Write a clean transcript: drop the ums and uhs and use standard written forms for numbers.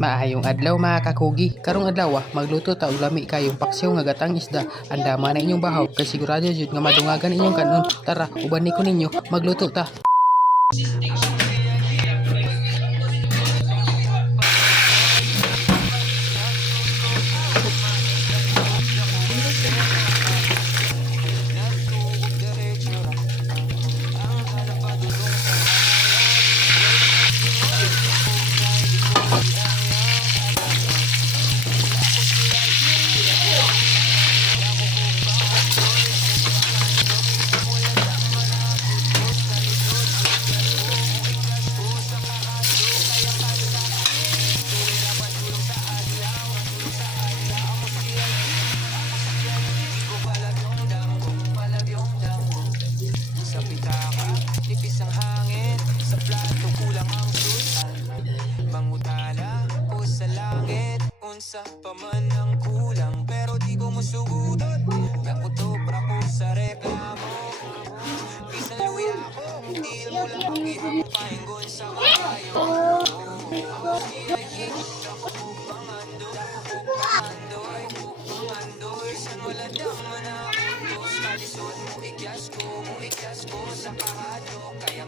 Maayong adlaw mga kakugi. Karong adlaw magluto ta og lami kayong paksiw nga gatang isda. Andama na inyong bahaw kay sigurado jud nga madungagan inyong kanon. Tara, uban ni ko ninyo magluto ta. Nipis ang hangin, sa plato kulang ang susan. Mangutana ko sa langit, unsa pa man ang kulang, pero di ko musugot. Nakutopra ko sa reklamo, bisan luya ko, til mo lang ihapainggon sa kayo. Ako siya'y upangandoy, san wala daman ako. Kalisod mo ikyas ko sa kahadlok, kaya